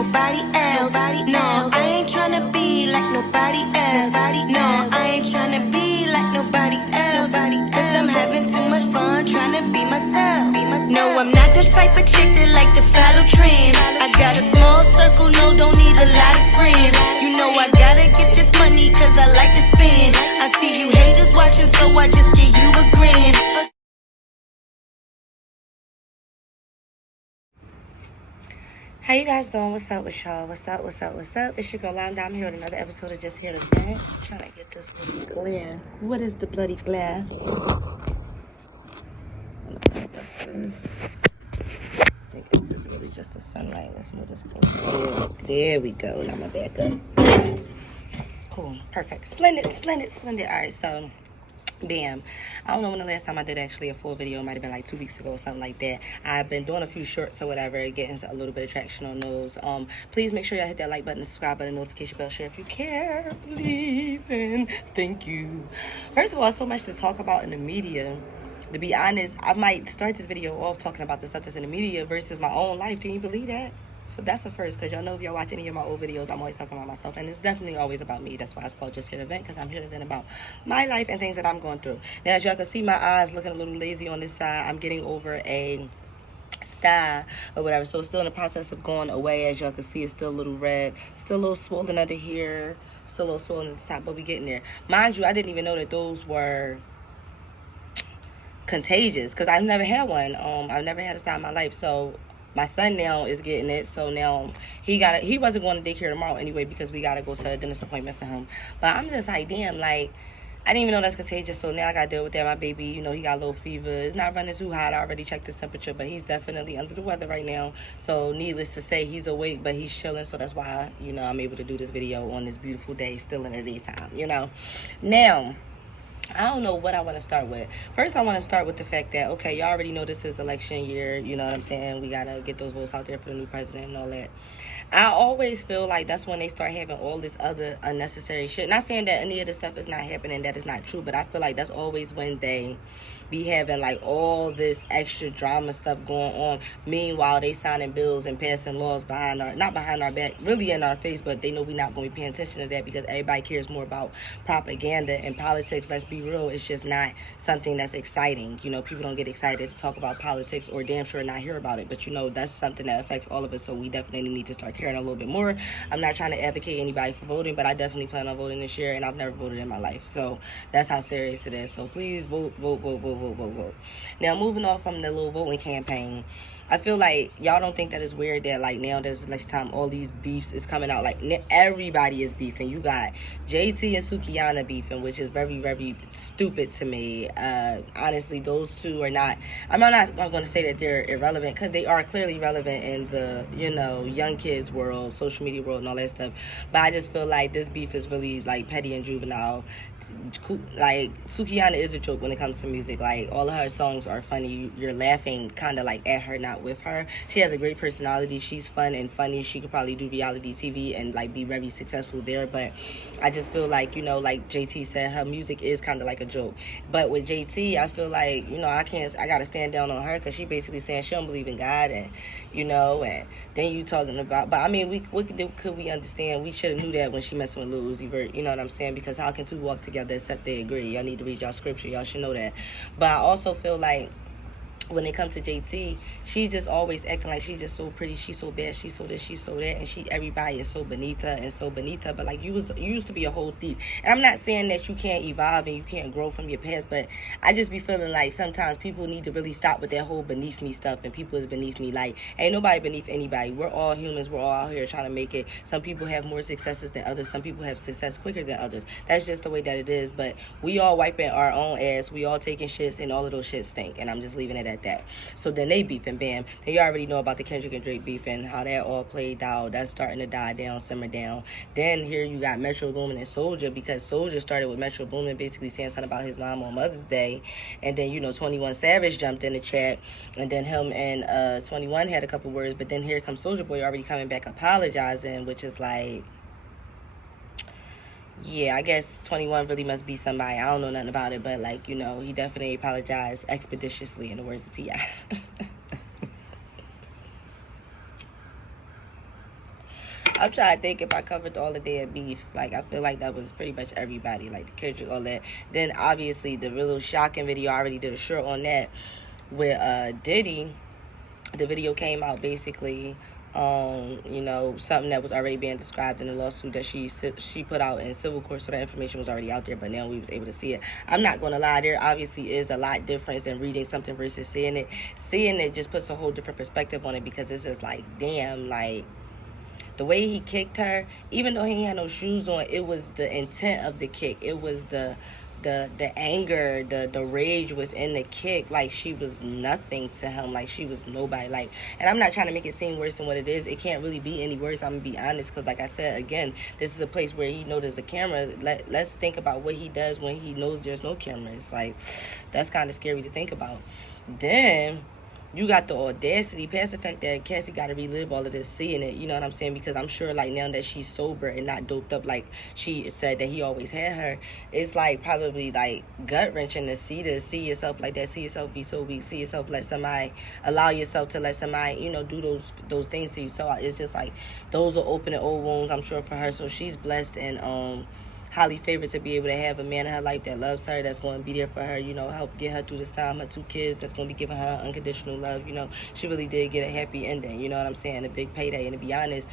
nobody else. No, I ain't tryna be like nobody else. No, I ain't tryna be like nobody else. Cause I'm having too much fun tryna be myself. No, I'm not the type of chick that like to follow trends. I got a small circle, no, don't need a lot of friends. You know I gotta get this money cause I like to spend. I see you haters watching, so I just give you a grin. How you guys doing? What's up with y'all? What's up? It's your girl Landa. I'm here with another episode of Just Here to Vent. Trying to get this little glare. What is the bloody glare? I don't know what this is. I think it's really just the sunlight. Let's move this closer. There we go. Now I'm gonna back up. Cool. Perfect. Splendid. Alright, so bam. I don't know when the last time I did actually a full video. It might have been like 2 weeks ago or something like that. I've been doing a few shorts or whatever, getting a little bit of traction on those. Please make sure y'all hit that like button, subscribe button, notification bell, share if you care, please, and thank you. First of all, so much to talk about in the media. To be honest, I might start this video off talking about the stuff that's in the media versus my own life. Can you believe that? That's the first, because y'all know if y'all watch any of my old videos, I'm always talking about myself, and it's definitely always about me. That's why it's called Just Here to Vent, because I'm here to vent about my life and things that I'm going through. Now, as y'all can see, my eyes looking a little lazy on this side. I'm getting over a sty or whatever, so it's still in the process of going away. As y'all can see, it's still a little red, still a little swollen under here, still a little swollen at the top, but we getting there. Mind you, I didn't even know that those were contagious, because I've never had one. I've never had a sty in my life. So my son now is getting it, so now he wasn't going to daycare tomorrow anyway because we gotta go to a dentist appointment for him. But I'm just like, damn, like, I didn't even know that's contagious, so now I gotta deal with that. My baby, you know, he got a little fever. It's not running too hot. I already checked his temperature, but he's definitely under the weather right now. So needless to say, he's awake, but he's chilling, so that's why, you know, I'm able to do this video on this beautiful day, still in the daytime, you know. Now, I don't know what I want to start with. First, I want to start with the fact that, okay, y'all already know this is election year. You know what I'm saying? We got to get those votes out there for the new president and all that. I always feel like that's when they start having all this other unnecessary shit. Not saying that any of this stuff is not happening, that is not true, but I feel like that's always when they be having like all this extra drama stuff going on. Meanwhile, they signing bills and passing laws behind our, not behind our back, really in our face, but they know we're not going to be paying attention to that because everybody cares more about propaganda and politics. Let's be real, it's just not something that's exciting. You know, people don't get excited to talk about politics or damn sure not hear about it, but you know, that's something that affects all of us, so we definitely need to start caring a little bit more. I'm not trying to advocate anybody for voting, but I definitely plan on voting this year, and I've never voted in my life, so that's how serious it is. So please vote. Now, moving off from the little voting campaign, I feel like y'all don't think that it's weird that like now there's election time, all these beefs is coming out. Like everybody is beefing. You got JT and Sukiyana beefing, which is very, very stupid to me. Honestly, those two are not, I'm not going to say that they're irrelevant, because they are clearly relevant in the, you know, young kids world, social media world and all that stuff. But I just feel like this beef is really like petty and juvenile. Like, Sukiyana is a joke when it comes to music. Like, all of her songs are funny. You're laughing kind of like at her, not with her. She has a great personality. She's fun and funny. She could probably do reality TV and like be very successful there. But I just feel like, you know, like JT said, her music is kind of like a joke. But with JT, I feel like, you know, I gotta stand down on her, because she basically saying she don't believe in God, and you know, and then you talking about, but I mean, what could we understand? We should have knew that when she messing with Lil Uzi Vert, you know what I'm saying? Because how can two walk together except they agree? Y'all need to read y'all scripture. Y'all should know that. But I also feel like when it comes to JT, she's just always acting like she's just so pretty, she's so bad, she's so this, she's so that, and everybody is so beneath her and so beneath her. But like, you used to be a whole thief. And I'm not saying that you can't evolve and you can't grow from your past, but I just be feeling like sometimes people need to really stop with that whole beneath me stuff, and people is beneath me. Like, ain't nobody beneath anybody. We're all humans. We're all out here trying to make it. Some people have more successes than others. Some people have success quicker than others. That's just the way that it is. But we all wiping our own ass. We all taking shits, and all of those shits stink. And I'm just leaving it at that. So then they beefing, bam. Then you already know about the Kendrick and Drake beefing, how that all played out. That's starting to die down, simmer down. Then here you got Metro Boomin and Soulja, because Soulja started with Metro Boomin basically saying something about his mom on Mother's Day. And then, you know, 21 Savage jumped in the chat, and then him and 21 had a couple words. But then here comes Soulja Boy already coming back apologizing, which is like, yeah, I guess 21 really must be somebody. I don't know nothing about it, but like, you know, he definitely apologized expeditiously, in the words of T.I. I'm trying to think if I covered all the day at Beefs. Like, I feel like that was pretty much everybody. Like, the Kendrick, all that. Then, obviously, the real shocking video, I already did a short on that with Diddy. The video came out basically, you know, something that was already being described in the lawsuit that she put out in civil court, so that information was already out there, but now we was able to see it. I'm not going to lie, there obviously is a lot difference in reading something versus seeing it. Seeing it just puts a whole different perspective on it, because it's just like, damn, like, the way he kicked her, even though he had no shoes on, it was the intent of the kick. It was the anger, the rage within the kick. Like, she was nothing to him. Like, she was nobody. Like, and I'm not trying to make it seem worse than what it is. It can't really be any worse. I'm gonna be honest, because like I said, again, this is a place where he knows there's a camera. Let's think about what he does when he knows there's no camera. It's like, that's kind of scary to think about. Then you got the audacity, past the fact that Cassie got to relive all of this, seeing it, you know what I'm saying? Because I'm sure, like, now that she's sober and not doped up like she said that he always had her, it's, like, probably, like, gut-wrenching to see this, see yourself like that, see yourself be so weak, see yourself let somebody, allow yourself to let somebody, you know, do those things to you. So it's just, like, those are opening old wounds, I'm sure, for her. So she's blessed and, highly favored to be able to have a man in her life that loves her, that's going to be there for her, you know, help get her through this time, her 2 kids, that's going to be giving her unconditional love. You know, she really did get a happy ending, you know what I'm saying, a big payday. And to be honest,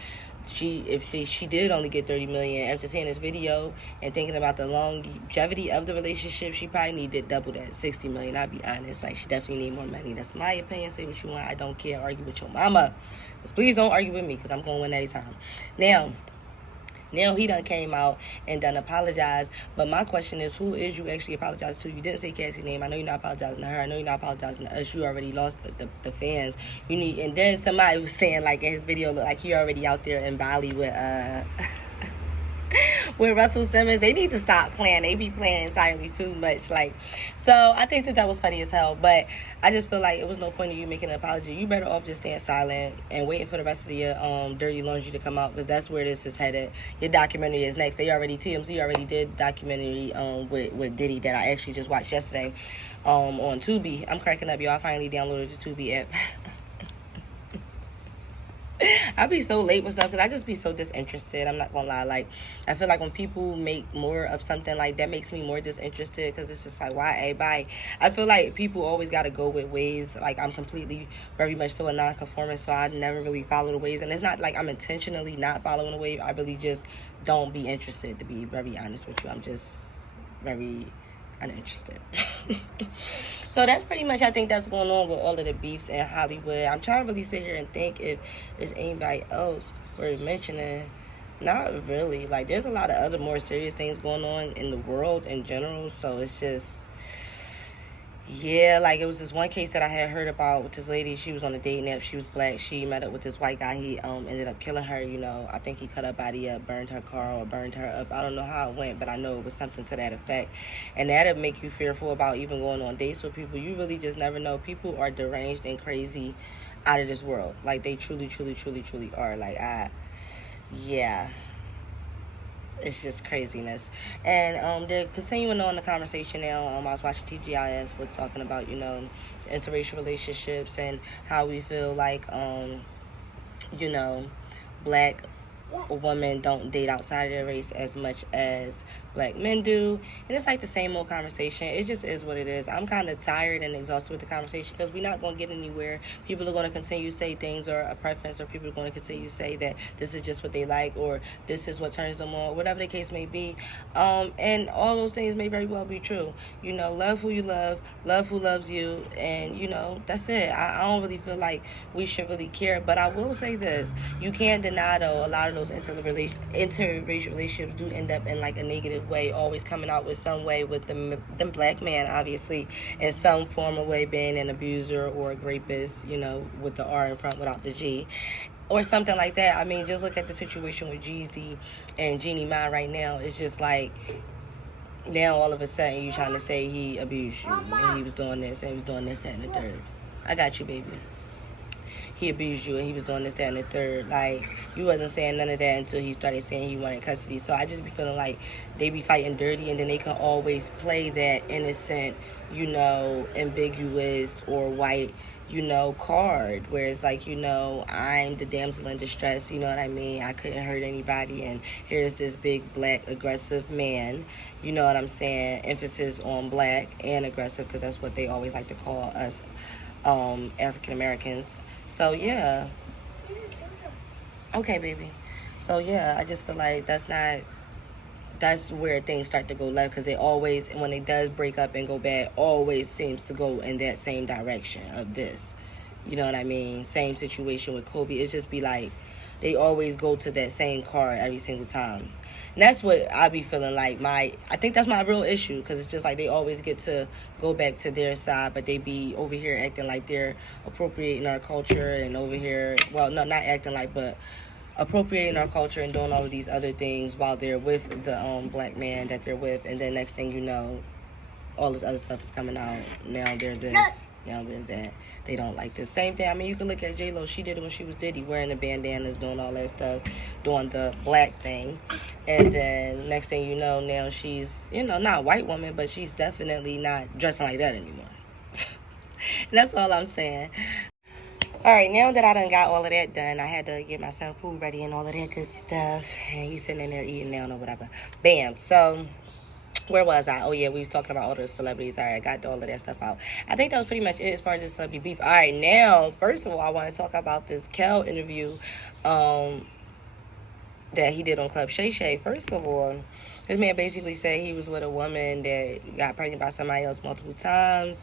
if she did only get 30 million, after seeing this video and thinking about the longevity of the relationship, she probably needed double that, 60 million. I'll be honest, like, she definitely need more money. That's my opinion. Say what you want, I don't care. Argue with your mama, because please don't argue with me, because I'm going to win every time. Now he done came out and done apologized, but my question is, who is you actually apologizing to? You didn't say Cassie's name. I know you're not apologizing to her. I know you're not apologizing to us. You already lost the fans. You need, and then somebody was saying, like, in his video, look like he already out there in Bali with with Russell Simmons. They need to stop playing. They be playing entirely too much. Like, so I think that was funny as hell, but I just feel like it was no point in you making an apology. You better off just staying silent and waiting for the rest of your dirty laundry to come out, because that's where this is headed. Your documentary is next. TMZ already did documentary with Diddy that I actually just watched yesterday on Tubi. I'm cracking up, y'all. I finally downloaded the Tubi app. I be so late with stuff because I just be so disinterested. I'm not gonna lie. Like, I feel like when people make more of something, like, that makes me more disinterested, because it's just like, why everybody? I feel like people always got to go with waves. Like, I'm completely, very much so a non-conformist, so I never really follow the waves. And it's not like I'm intentionally not following the wave. I really just don't be interested, to be very honest with you. I'm just very uninterested. So that's pretty much, I think, that's going on with all of the beefs in Hollywood. I'm trying to really sit here and think if there's anybody else worth mentioning. Not really. Like, there's a lot of other more serious things going on in the world in general. So it's just, yeah, like, it was this one case that I had heard about with this lady. She was on a dating app. She was black. She met up with this white guy. He ended up killing her. You know, I think he cut her body up, burned her car, or burned her up. I don't know how it went, but I know it was something to that effect. And that'll make you fearful about even going on dates with people. You really just never know. People are deranged and crazy out of this world. Like, they truly, truly, truly, truly are. Like, yeah. It's just craziness. And they're continuing on the conversation now. I was watching TGIF was talking about, you know, interracial relationships and how we feel like, you know, black women don't date outside of their race as much as black men do. And it's like the same old conversation. It just is what it is. I'm kind of tired and exhausted with the conversation, because we're not going to get anywhere. People are going to continue to say things, or a preference, or people are going to continue to say that this is just what they like, or this is what turns them on, whatever the case may be. And all those things may very well be true. You know, love who you love who loves you, and, you know, that's it. I don't really feel like we should really care. But I will say this: you can't deny, though, a lot of those interracial relationships do end up in, like, a negative way, always coming out with some way with the black man, obviously, in some form of way, being an abuser or a rapist, you know, with the R in front without the G, or something like that. I mean, just look at the situation with Jeezy and Jeannie Mai right now. It's just like, now all of a sudden you trying to say he abused you, and he was doing this, and he was doing this, and the third. I got you, baby. he abused you and he was doing this, that, and the third. Like, you wasn't saying none of that until he started saying he wanted custody. So I just be feeling like they be fighting dirty, and then they can always play that innocent, you know, ambiguous or white, you know, card, where it's like, you know, I'm the damsel in distress, you know what I mean? I couldn't hurt anybody, and here's this big black aggressive man, you know what I'm saying? Emphasis on black and aggressive, because that's what they always like to call us African Americans. So yeah, okay, baby. So yeah, I just feel like that's where things start to go left, because they always, when it does break up and go bad, always seems to go in that same direction of this. You know what I mean? Same situation with Kobe. It just be like, they always go to that same card every single time. And that's what I be feeling like I think that's my real issue, because it's just like they always get to go back to their side, but they be over here acting like they're appropriating our culture, and over here, well, no, not acting like, but appropriating our culture and doing all of these other things while they're with the black man that they're with, and then next thing you know, all this other stuff is coming out. Now they're this, now they're that. They don't like this. Same thing. I mean, you can look at J-Lo. She did it when she was Diddy, wearing the bandanas, doing all that stuff, doing the black thing. And then next thing you know, now she's, you know, not a white woman, but she's definitely not dressing like that anymore. And that's all I'm saying. All right, now that I done got all of that done, I had to get my son food ready and all of that good stuff. And he's sitting in there eating now or whatever. Bam. So, where was I? Oh, yeah, we was talking about all the celebrities. All right, I got all of that stuff out. I think that was pretty much it as far as the celebrity beef. All right, now, first of all, I want to talk about this Kel interview that he did on Club Shay Shay. First of all, this man basically said he was with a woman that got pregnant by somebody else multiple times.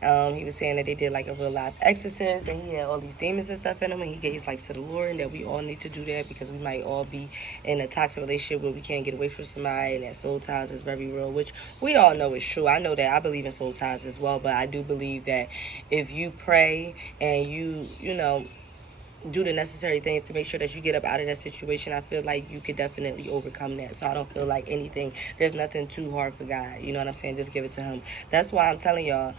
He was saying that they did like a real life exorcist, and he had all these demons and stuff in him, and he gave his life to the Lord, and that we all need to do that because we might all be in a toxic relationship where we can't get away from somebody, and that soul ties is very real, which we all know is true. I know that. I believe in soul ties as well, but I do believe that if you pray and you know, do the necessary things to make sure that you get up out of that situation, I feel like you could definitely overcome that. So I don't feel like there's nothing too hard for God. You know what I'm saying? Just give it to him. That's why I'm telling y'all,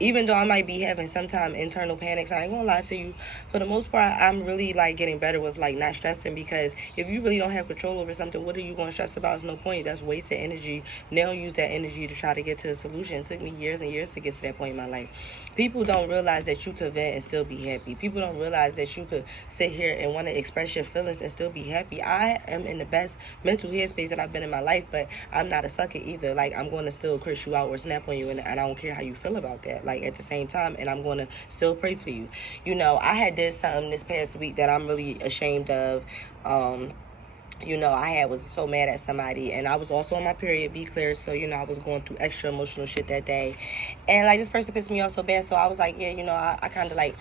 even though I might be having sometimes internal panics, I ain't gonna lie to you, for the most part, I'm really like getting better with like not stressing, because if you really don't have control over something, what are you gonna stress about? There's no point. That's wasted energy. Now use that energy to try to get to a solution. It took me years and years to get to that point in my life. People don't realize that you could vent and still be happy. People don't realize that you could sit here and want to express your feelings and still be happy. I am in the best mental headspace that I've been in my life, but I'm not a sucker either. Like, I'm going to still curse you out or snap on you, and I don't care how you feel about that. Like, at the same time, and I'm going to still pray for you. You know, I had did something this past week that I'm really ashamed of. You know, was so mad at somebody, and I was also on my period, be clear, so, you know, I was going through extra emotional shit that day, and, like, this person pissed me off so bad, so I was like, yeah, you know, I kind of, like,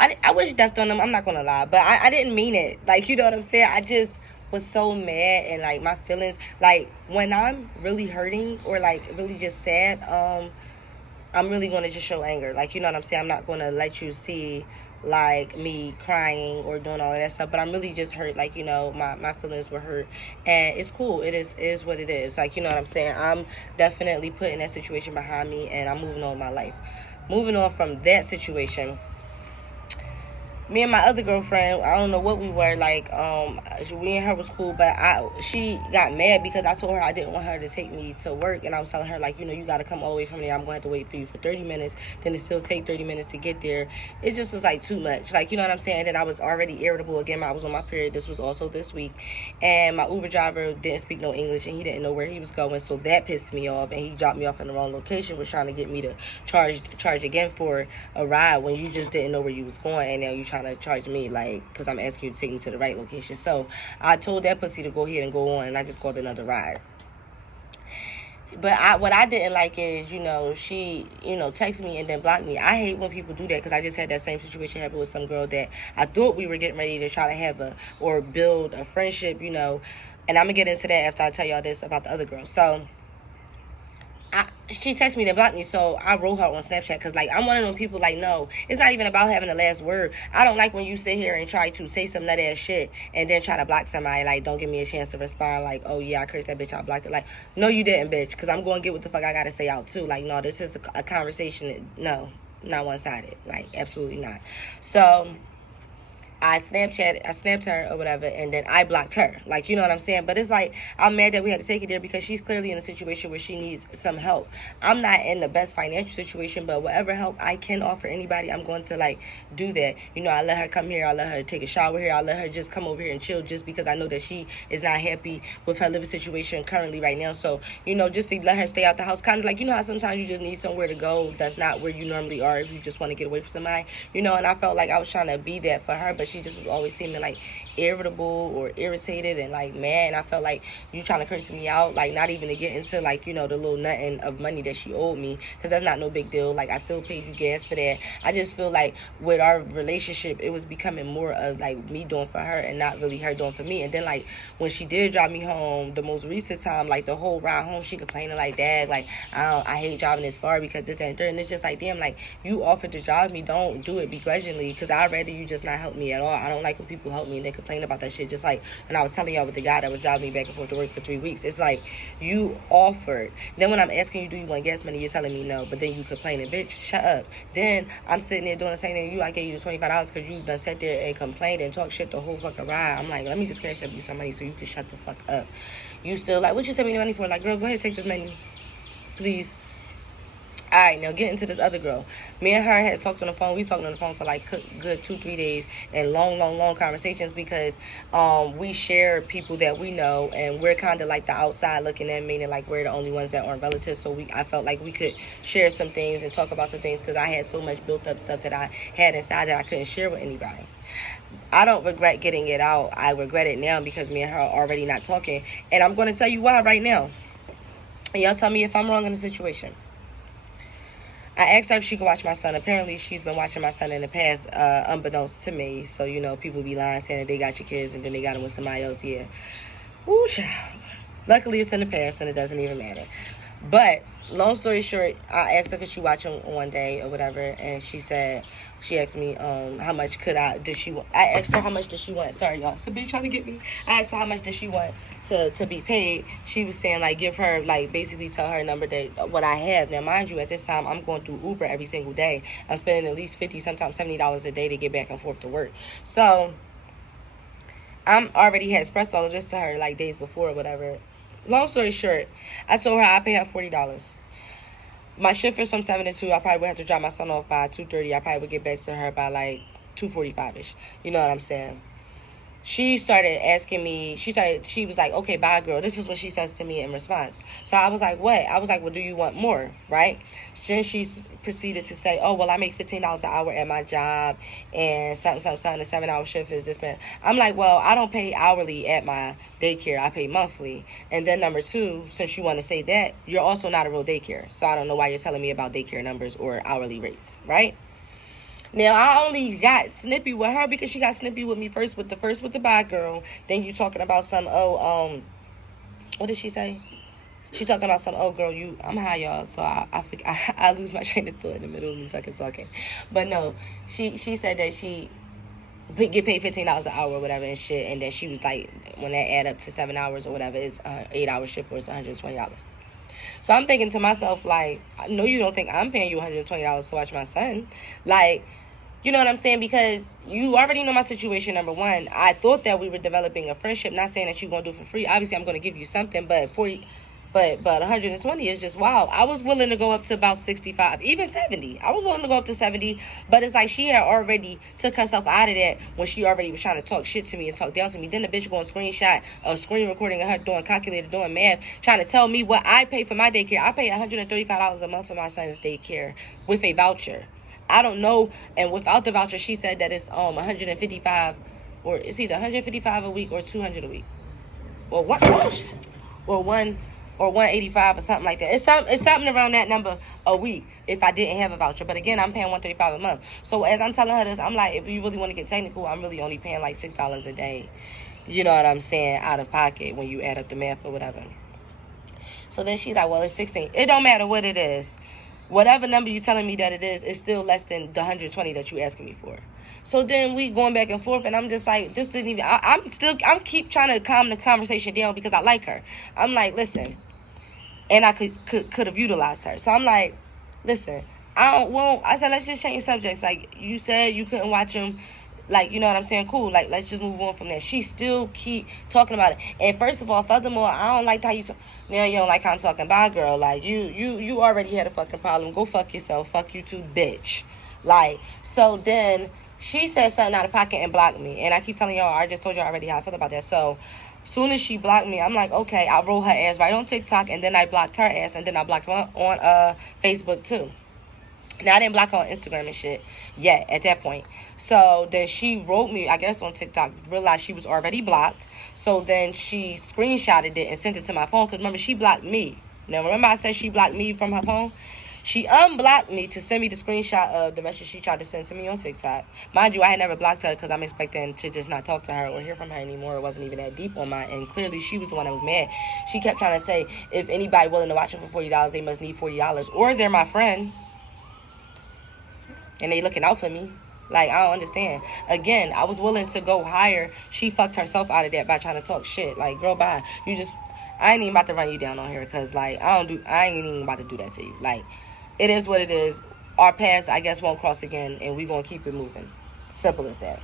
I wish death on them, I'm not gonna lie, but I didn't mean it, like, you know what I'm saying? I just was so mad, and, like, my feelings, like, when I'm really hurting, or, like, really just sad, I'm really gonna just show anger, like, you know what I'm saying? I'm not gonna let you see like me crying or doing all of that stuff, but I'm really just hurt, like, you know, my feelings were hurt, and it's cool. It is what it is, like, you know what I'm saying? I'm definitely putting that situation behind me, and I'm moving on with my life. Moving on from that situation, me and my other girlfriend, I don't know what we were, like, we and her was cool, but she got mad because I told her I didn't want her to take me to work, and I was telling her, like, you know, you got to come all the way from there. I'm going to have to wait for you for 30 minutes, then it still take 30 minutes to get there. It just was, like, too much, like, you know what I'm saying? And then I was already irritable again. I was on my period. This was also this week, and my Uber driver didn't speak no English, and he didn't know where he was going, so that pissed me off, and he dropped me off in the wrong location, was trying to get me to charge again for a ride when you just didn't know where you was going, and now you trying to charge me, like, because I'm asking you to take me to the right location. So I told that pussy to go ahead and go on, and I just called another ride. But what I didn't like is, you know, she, you know, texted me and then blocked me. I hate when people do that, because I just had that same situation happen with some girl that I thought we were getting ready to try to have or build a friendship, you know, and I'm gonna get into that after I tell y'all this about the other girl. So she texted me to block me, so I wrote her on Snapchat, because, like, I'm one of them people, like, no, it's not even about having the last word. I don't like when you sit here and try to say some nut ass shit and then try to block somebody, like, don't give me a chance to respond, like, oh yeah, I cursed that bitch, I blocked it. Like, no, you didn't, bitch, because I'm going to get what the fuck I gotta say out too. Like, no, this is a conversation. No, not one-sided. Like, absolutely not. So I snapped her or whatever, and then I blocked her. Like, you know what I'm saying? But it's like, I'm mad that we had to take it there because she's clearly in a situation where she needs some help. I'm not in the best financial situation, but whatever help I can offer anybody, I'm going to, like, do that. You know, I let her come here. I let her take a shower here. I let her just come over here and chill just because I know that she is not happy with her living situation currently right now. So, you know, just to let her stay out the house. Kind of like, you know how sometimes you just need somewhere to go that's not where you normally are if you just want to get away from somebody. You know, and I felt like I was trying to be that for her, but she just was always seeming like irritable or irritated and like mad. And I felt like you trying to curse me out, like not even to get into like, you know, the little nothing of money that she owed me, because that's not no big deal. Like, I still paid you gas for that. I just feel like with our relationship, it was becoming more of like me doing for her and not really her doing for me. And then like when she did drive me home the most recent time, like the whole ride home, she complaining like, Dad, like I hate driving this far because this and that. And it's just like, damn, like you offered to drive me, don't do it begrudgingly, because I'd rather you just not help me at all. I don't like when people help me and they complain about that shit. Just like when I was telling y'all with the guy that was driving me back and forth to work for 3 weeks. It's like, you offered. Then when I'm asking you, do you want gas money, you're telling me no. But then you complaining, bitch, shut up. Then I'm sitting there doing the same thing to you. I gave you the $25 because you done sat there and complained and talked shit the whole fucking ride. I'm like, let me just cash up you some money so you can shut the fuck up. You still like, what you send me the money for? Like, girl, go ahead, take this money, please. All right, now get into this other girl. Me and her had talked on the phone. We talked on the phone for like good 2-3 days and long conversations because we share people that we know, and we're kind of like the outside looking in, meaning like we're the only ones that aren't relatives. So I felt like we could share some things and talk about some things because I had so much built up stuff that I had inside that I couldn't share with anybody. I don't regret getting it out. I regret it now because me and her are already not talking, and I'm going to tell you why right now. And y'all tell me if I'm wrong in the situation. I asked her if she could watch my son. Apparently, she's been watching my son in the past, unbeknownst to me. So, you know, people be lying, saying that they got your kids and then they got them with somebody else. Yeah. Ooh, child. Luckily, it's in the past and it doesn't even matter. But long story short, I asked her could she watch him one day or whatever, and she asked me how much did she want. I asked her how much did she want. Sorry, y'all. So be trying to get me. I asked her how much did she want to be paid. She was saying like give her like basically tell her number that what I have. Now mind you, at this time I'm going through Uber every single day. I'm spending at least $50, sometimes $70 a day to get back and forth to work. So I'm already had expressed all of this to her like days before or whatever. Long story short, I told her I pay her $40. My shift is from 7 to 2. I probably would have to drop my son off by 2:30. I probably would get back to her by like 2:45ish. You know what I'm saying? She started asking me, she was like, okay, bye, girl. This is what she says to me in response. So I was like, what? I was like, well, do you want more, right? Then she proceeded to say, oh, well, I make $15 an hour at my job, and something, a 7-hour shift is this, man. I'm like, well, I don't pay hourly at my daycare. I pay monthly. And then number two, since you want to say that, you're also not a real daycare. So I don't know why you're telling me about daycare numbers or hourly rates, right? Now, I only got snippy with her because she got snippy with me first with the bye girl. Then you talking about some, what did she say? She talking about some, oh, girl, I'm high, y'all. So I lose my train of thought in the middle of me fucking talking. But no, she said that she get paid $15 an hour or whatever and shit. And then she was like, when that add up to 7 hours or whatever, it's an 8-hour shift or it's $120. So I'm thinking to myself, like, I know you don't think I'm paying you $120 to watch my son. Like, you know what I'm saying? Because you already know my situation, number one. I thought that we were developing a friendship. Not saying that you're going to do it for free. Obviously, I'm going to give you something. But 120 is just wild. I was willing to go up to about 65, even 70. I was willing to go up to 70. But it's like she had already took herself out of that when she already was trying to talk shit to me and talk down to me. Then the bitch going screenshot a screen recording of her doing calculator, doing math, trying to tell me what I pay for my daycare. I pay $135 a month for my son's daycare with a voucher. I don't know. And without the voucher, she said that it's 155, or it's either 155 a week or 200 a week, or what, or 185 or something like that. It's something around that number a week if I didn't have a voucher. But again, I'm paying $135 a month. So as I'm telling her this, I'm like, if you really want to get technical, I'm really only paying like $6 a day. You know what I'm saying? Out of pocket when you add up the math or whatever. So then she's like, well, it's 16. It don't matter what it is. Whatever number you're telling me that it is still less than the 120 that you asking me for. So then we going back and forth, and I'm just like, this didn't even, I'm keep trying to calm the conversation down because I like her. I'm like, listen, and I could have utilized her. So I'm like, listen, I said, let's just change subjects. Like, you said you couldn't watch them. Like, you know what I'm saying? Cool. Like, let's just move on from that. She still keep talking about it. And first of all, furthermore, I don't like how you talk. Now you don't like how I'm talking. Bye, girl. Like, you already had a fucking problem. Go fuck yourself. Fuck you too, bitch. Like, so then she said something out of pocket and blocked me. And I keep telling y'all, I just told y'all already how I feel about that. So, soon as she blocked me, I'm like, okay, I'll roll her ass right on TikTok. And then I blocked her ass. And then I blocked her on Facebook, too. Now, I didn't block her on Instagram and shit yet at that point. So then she wrote me, I guess, on TikTok, realized she was already blocked. So then she screenshotted it and sent it to my phone. Because remember, she blocked me. Now, remember I said she blocked me from her phone? She unblocked me to send me the screenshot of the message she tried to send to me on TikTok. Mind you, I had never blocked her because I'm expecting to just not talk to her or hear from her anymore. It wasn't even that deep on mine. And clearly, she was the one that was mad. She kept trying to say, if anybody willing to watch it for $40, they must need $40. Or they're my friend. And they looking out for me. Like, I don't understand. Again, I was willing to go higher. She fucked herself out of that by trying to talk shit. Like, girl, bye. I ain't even about to run you down on here. Because, like, I ain't even about to do that to you. Like, it is what it is. Our paths, I guess, won't cross again. And we gonna keep it moving. Simple as that.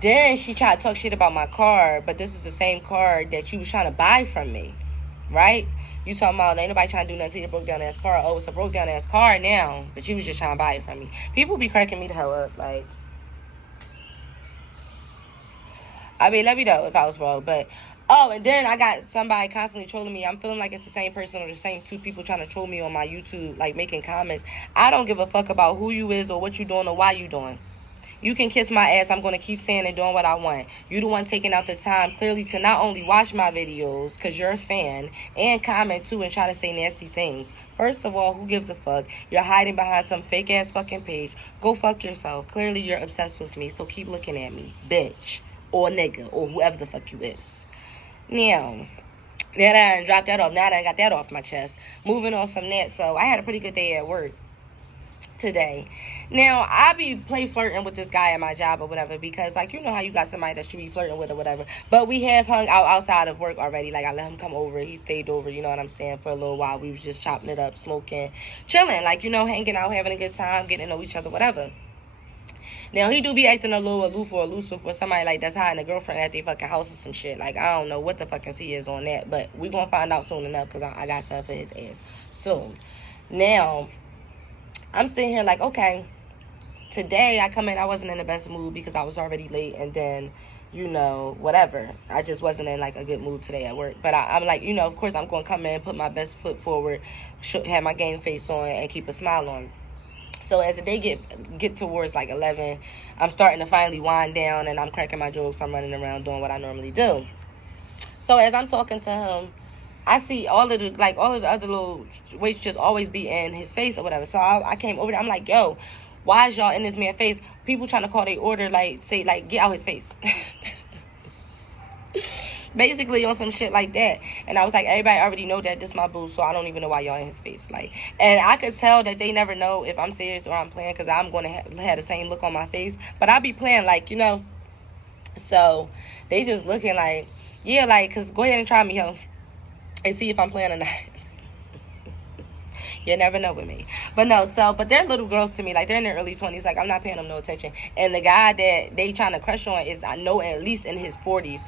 Then she tried to talk shit about my car. But this is the same car that you was trying to buy from me. Right? You talking about ain't nobody trying to do nothing to your broke down ass car. Oh, it's a broke down ass car now. But you was just trying to buy it from me. People be cracking me the hell up. Like, I mean, let me know if I was wrong. But, oh, and then I got somebody constantly trolling me. I'm feeling like it's the same person or the same two people trying to troll me on my YouTube, like making comments. I don't give a fuck about who you is or what you doing or why you doing. You can kiss my ass. I'm going to keep saying and doing what I want. You the one taking out the time, clearly, to not only watch my videos, because you're a fan, and comment, too, and try to say nasty things. First of all, who gives a fuck? You're hiding behind some fake-ass fucking page. Go fuck yourself. Clearly, you're obsessed with me, so keep looking at me, bitch, or nigga, or whoever the fuck you is. Now that I done dropped that off, now that I got that off my chest, moving on from that, so I had a pretty good day at work today. Now, I be flirting with this guy at my job or whatever, because, like, you know how you got somebody that you be flirting with or whatever, but we have hung out outside of work already. Like, I let him come over, he stayed over, you know what I'm saying, for a little while. We was just chopping it up, smoking, chilling, like, you know, hanging out, having a good time, getting to know each other, whatever. Now, he do be acting a little aloof or elusive for somebody like that's hiding a girlfriend at their fucking house or some shit. Like, I don't know what the fucking tea is on that, but we gonna find out soon enough, because I got something for his ass soon. Now, I'm sitting here like, okay, today I come in, I wasn't in the best mood because I was already late, and then, you know, whatever. I just wasn't in, like, a good mood today at work. But I'm like, you know, of course I'm going to come in, put my best foot forward, have my game face on, and keep a smile on. So as the day get towards, like, 11, I'm starting to finally wind down, and I'm cracking my jokes. I'm running around doing what I normally do. So as I'm talking to him, I see all of the other little weights just always be in his face or whatever. So I came over there. I'm like, yo, why is y'all in this man's face? People trying to call their order, like, say, like, get out his face. Basically on some shit like that. And I was like, everybody already know that this my boo, so I don't even know why y'all in his face. Like, and I could tell that they never know if I'm serious or I'm playing, because I'm going to have the same look on my face. But I be playing, like, you know. So they just looking like, yeah, like, because go ahead and try me, yo. And see if I'm playing or not. You never know with me. But no, but they're little girls to me. Like, they're in their early 20s. Like, I'm not paying them no attention. And the guy that they trying to crush on is, I know, at least in his 40s.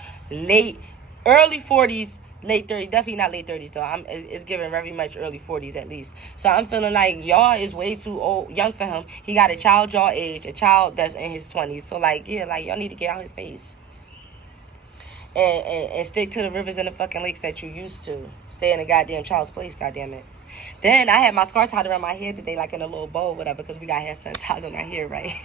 Early 40s, late 30s. Definitely not late 30s, though. It's giving very much early 40s, at least. So I'm feeling like y'all is way too young for him. He got a child y'all age. A child that's in his 20s. So, like, yeah, like, y'all need to get out his face. And stick to the rivers and the fucking lakes that you used to. Stay in a goddamn child's place, goddamn it. Then I had my scarf tied around my head today, like in a little bow, whatever, because we got hair stuff tied on our hair, right?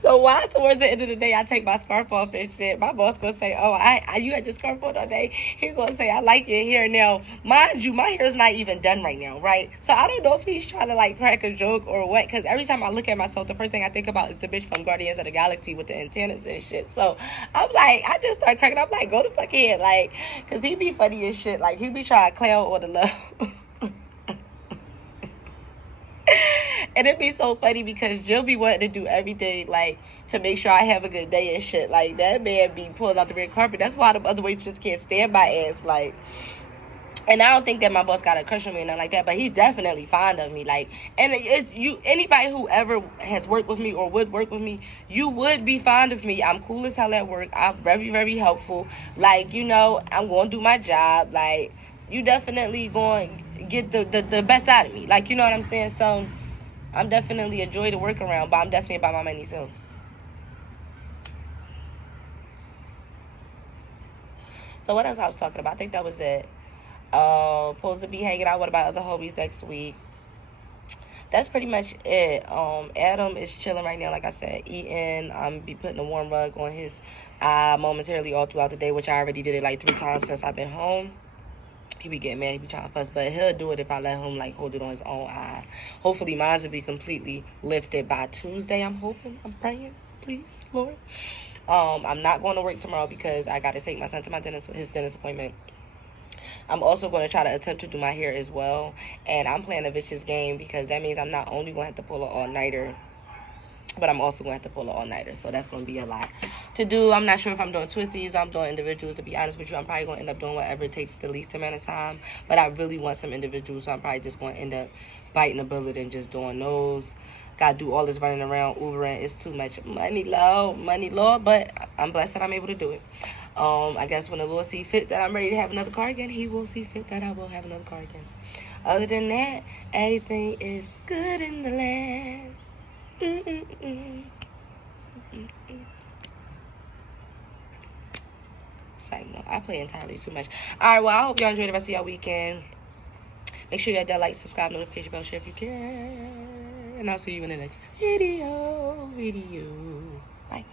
So why towards the end of the day I take my scarf off and shit, my boss gonna say, oh, you had your scarf on all day. He gonna say, I like your hair. Now, mind you, my hair is not even done right now, right? So I don't know if he's trying to, like, crack a joke or what, because every time I look at myself, the first thing I think about is the bitch from Guardians of the Galaxy with the antennas and shit. So I'm like, I just start cracking up, like, go to fuck head, like, because he be funny as shit. Like, he be trying to clown on the love. And it be so funny because Jill be wanting to do everything, like, to make sure I have a good day and shit. Like, that man be pulling out the red carpet. That's why the other waitresses can't stand my ass. Like, And I don't think that my boss got a crush on me or nothing like that, but he's definitely fond of me. Like, and anybody who ever has worked with me or would work with me, you would be fond of me. I'm cool as hell at work. I'm very, very helpful. Like, you know, I'm going to do my job. Like, you definitely going to get the best out of me. Like, you know what I'm saying? So, I'm definitely a joy to work around, but I'm definitely about my money too. So, what else I was talking about? I think that was it. Supposed to be hanging out with my other homies next week. That's pretty much it. Adam is chilling right now, like I said, eating. I'm be putting a warm rug on his eye momentarily all throughout the day, which I already did it like 3 times since I've been home. He be getting mad, he be trying to fuss, but he'll do it if I let him like hold it on his own eye. Hopefully mine will be completely lifted by Tuesday. I'm hoping, I'm praying, please, Lord. I'm not going to work tomorrow because I got to take my son to his dentist appointment. I'm also going to try to attempt to do my hair as well. And I'm playing a vicious game because that means I'm not only going to have to pull an all-nighter, but I'm also going to have to pull an all-nighter. So that's going to be a lot to do. I'm not sure if I'm doing twisties or I'm doing individuals. To be honest with you, I'm probably going to end up doing whatever it takes the least amount of time. But I really want some individuals, so I'm probably just going to end up biting a bullet and just doing those. Got to do all this running around, Ubering. It's too much money, Lord. But I'm blessed that I'm able to do it. I guess when the Lord see fit that I'm ready to have another car again, he will see fit that I will have another car again. Other than that, everything is good in the land. Side note, I play entirely too much. Alright, well, I hope y'all enjoy the rest of y'all weekend. Make sure you hit that like, subscribe, notification bell, share if you care. And I'll see you in the next video. Bye.